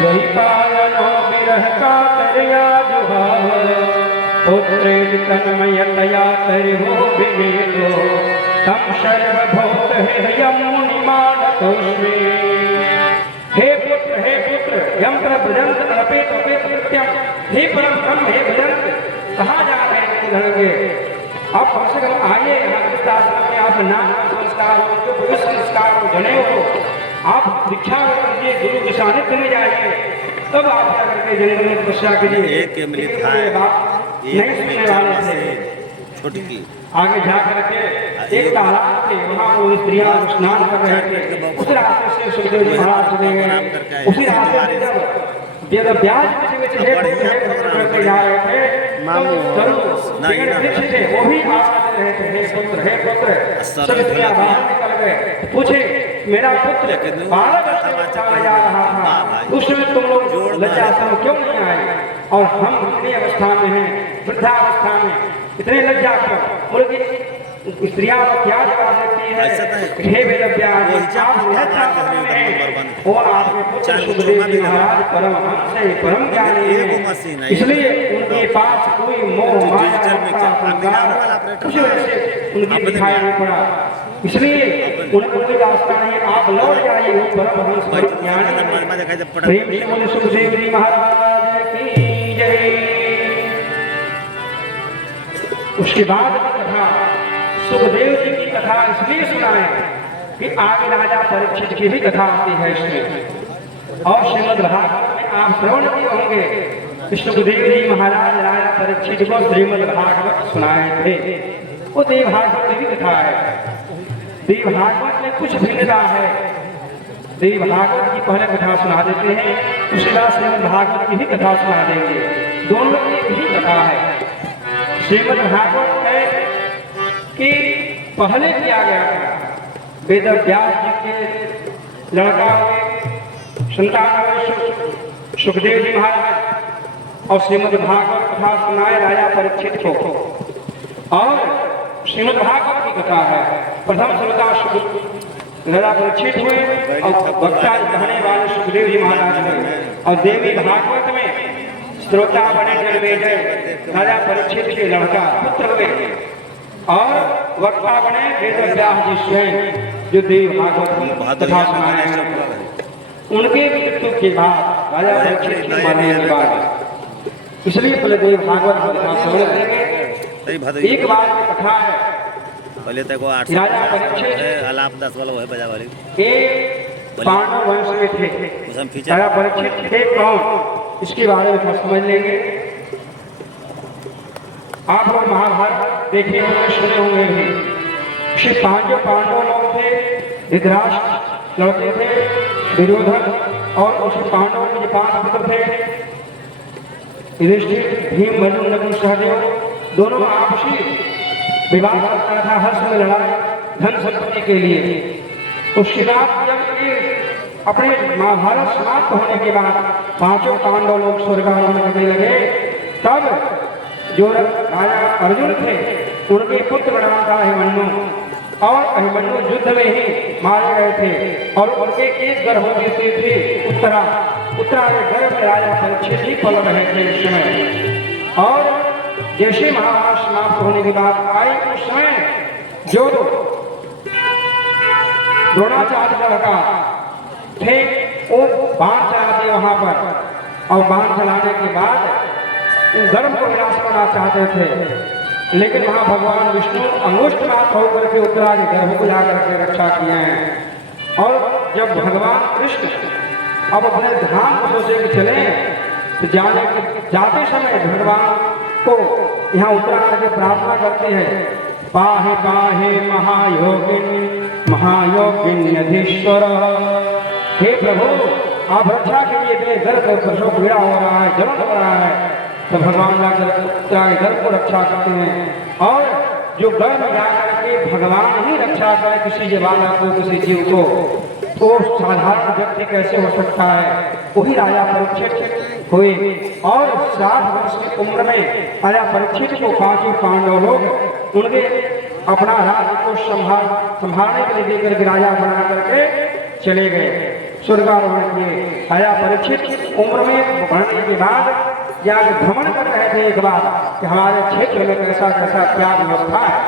द्वैपायनो विरह कातरया जुहाव पुत्रेण तन्मयतया तरिहो विनीतो तं सर्वभूत हृदयं मुनिमानतोऽस्मि। हे पुत्र यम प्रभजंत अपेत अपेत कृत्यम। हे परम ब्रह्म हे भजंत कहाँ जा रहे हैं धनगे? आप कम से कम आइए यहाँ आश्रम में। आप नाम संस्कार हो जो भविष्य संस्कार हो जने हो आप दीक्षा कीजिए, गुरु के सानिध्य में जाइए, तब आप जाकर के जंगल में तपस्या कीजिए। एक मिनट था नहीं सुनने वाले थे। छोटी आगे जा करके एक तालाब थे, वहाँ वो स्त्रियां स्नान कर रहे थे। उस रास्ते से सुखदेव जी महाराज चले गए। उसी रास्ते से जब वेद व्यास करके जा रहे थे वृक्ष थे, वो भी आवाज रहे थे हे पुत्र सब स्त्रियां बाहर निकल गए। पूछे मेरा पुत्र 12 वर्ष चला जा रहा था, उस समय तुम लोग लज्जासन क्यों नहीं आए? और हम इतनी अवस्था में हैं, वृद्धावस्था में, इतने लज्जा क्यों? बोले स्त्रियां क्या जवाब देती है? हे वेदव्यास आप और आपके पुत्र सुखदेव जी महाराज परमहंस है, परम ज्ञानी है, इसलिए उनके पास कोई मोह माया कुछ वैसे उनकी दिखाई नहीं पड़ा, इसलिए उनकी रास्ता नहीं। आप लौट जाइए, वो परमहंस ज्ञानी प्रेम से बोले सुखदेव जी महाराज की जय। उसके बाद कथा सुखदेव जी की कथा इसलिए सुनाए कि आगे राजा परीक्षित की भी कथा आती है इसमें, और श्रीमद् भागवत में आप श्रवण किए होंगे। सुखदेव जी महाराज राजा परीक्षित को श्रीमद् भागवत सुनाए थे। वो देव भागवत की कथा है। देव भागवत में कुछ भिन्नता है। देव भागवत की पहले कथा सुना देते हैं, उसके बाद श्रीमद् भागवत की भी कथा सुना देंगे। दोनों की ही कथा है। श्रीमद् भागवत है कि पहले किया गया था वेद व्यास जी के लड़का हुए संतान हुए सुखदेव जी महाराज, और श्रीमद् भागवत कथा सुनाए राजा परीक्षित को। और श्रीमद् भागवत की कथा है प्रथम श्रोता राजा परीक्षित हुए और वक्ता कहने वाले सुखदेव जी महाराज हुए, और देवी भागवत में श्रोता बने जन्मेजय राजा परीक्षित के लड़का पुत्र हुए, और वक्ता बने वेद व्यास जी स्वयं जो देव भागवत कथा सुनाए। उनके मृत्यु के बाद राजा परीक्षित के मरने के बाद, इसलिए पहले देव भागवत कथा श्रवण करेंगे। एक बार की कथा है, पहले तक वो 8 राजा परीक्षित अलाप 10 वाला वही बजा वाली के पांडव वंश में थे। राजा परीक्षित थे कौन, इसके बारे में समझ लेंगे। आप लोग महाभारत देखे होंगे, सुने होंगे भी। श्री पांडव लोग थे, धृतराष्ट्र लड़के थे, दुर्योधन, और उसी पांडवों के 5 पुत्र थे, युधिष्ठिर, भीम, अर्जुन, नकुल, सहदेव। दोनों आपसी विवाद करता था, हर समय लड़ाई धन संपत्ति के लिए। उसके बाद जब अपने महाभारत समाप्त होने के बाद 5 पांडव लोग स्वर्गारोहण करने लगे, तब जो राजा अर्जुन थे उनके पुत्र नाम था अभिमन्यु, और अभिमन्यु युद्ध में ही मारे गए थे। और उनके एक गर्भवती थी उत्तरा के गर्भ में राजा परीक्षित जी पल रहे थे उस समय। और जैसे महाभारत समाप्त होने के बाद आई, उस समय जो द्रोणाचार्य का लड़का थे वो बाण चलाते वहां पर, और बाण चलाने के बाद धर्म को विनाश करना चाहते थे, लेकिन वहां भगवान विष्णु अंगुष्ठनाथ होकर के उत्तरा के गर्भ को जाकर के रक्षा किए हैं। और जब भगवान कृष्ण अब अपने धाम को सोचे कि चले, तो जाते समय भगवान को यहाँ उत्तरा करके प्रार्थना करते हैं, पाहे पाहे महायोगिन्यधीश्वर। हे प्रभु आप रक्षा के लिए इतने गर्भ को पीड़ा हो रहा है, जलन हो रहा है, तो भगवान जाकर गर्भ को रक्षा करते हैं। और जो गर्भ जाकर के भगवान ही रक्षा करे किसी जीवाला को, किसी जीव को, तो साधारण व्यक्ति कैसे हो सकता है? वही राजा परीक्षित हुए, और 60 वर्ष की उम्र में राजा परीक्षित को 5 पांडव लोग उनके अपना राज्य को संभालने के लिए देकर राजा बना करके चले गए। स्वर्गारोहण किए। आया परीक्षित उम्र में बढ़ने के बाद या भ्रमण कर रहे थे एक बार कि हमारे क्षेत्र में कैसा कैसा क्या व्यवस्था है।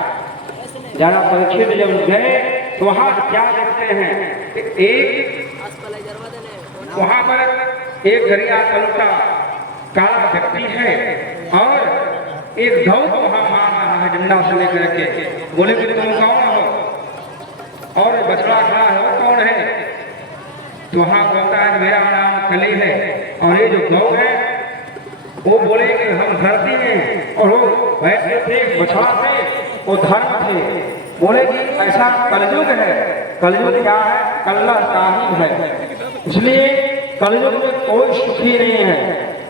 जरा परीक्षित जब गए तो वहाँ क्या देखते हैं कि एक वहाँ पर एक गरिया तल का काला व्यक्ति है और एक गौ को वहाँ मार रहा है डंडा से लेकर के। बोले कि तुम कौन हो और बछड़ा खड़ा है वो कौन है? तो वहाँ बोलता है मेरा नाम कली है और ये जो गौ है वो बोले कि हम धरती में और वो बैठे थे बछड़ा थे वो धर्म थे। बोले कि ऐसा कलयुग है। कलयुग क्या है? कल्ला का ही है। इसलिए कलयुग में कोई सुखी नहीं है।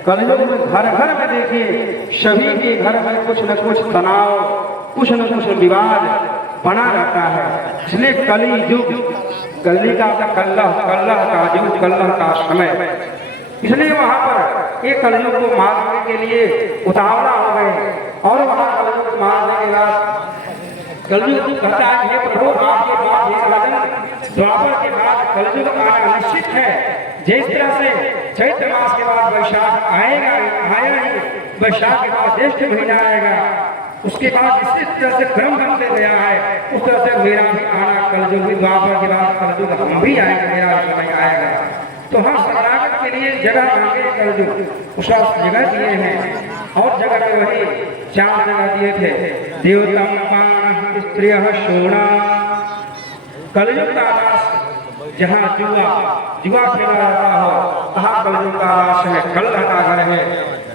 कलयुग में घर घर में देखिए सभी के घर में कुछ न कुछ तनाव कुछ न कुछ विवाद बना रहता है। इसलिए कली युग कली का कल्लह का युग कल्लह का समय। इसलिए वहाँ पर एक कलयुग को मारने के लिए उतावला हो गए और वहाँ कलयुग को मारने के बाद कलयुग कहता है हे प्रभु आपके बाद हे राजन द्वापर के बाद कलयुग आना निश्चित है। जिस तरह से चैत्र मास के बाद वैशाख आएगा आया ही वैशाख के बाद ज्येष्ठ महीना आएगा उसके बाद इसी तरह से क्रम बनते गया है उस तरह से मेरा भी आना कलयुग भी द्वापर के बाद कलयुग हम भी आएंगे मेरा समय आएगा। तो हम शरणागत के लिए जगह मांगे कलयुग उस जगह दिए हैं और जगह में वही 4 जगह दिए थे। देवतम पान स्त्रिय सोना कलयुग का आवास जहाँ जुआ खेला जाता हो वहाँ कलयुग का आवास है। कलह का घर है।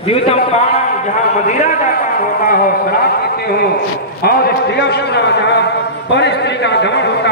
देवतम पान जहाँ मदिरा का काम होता हो शराब पीते हो और स्त्रिय सोना जहाँ पर स्त्री का गमन होता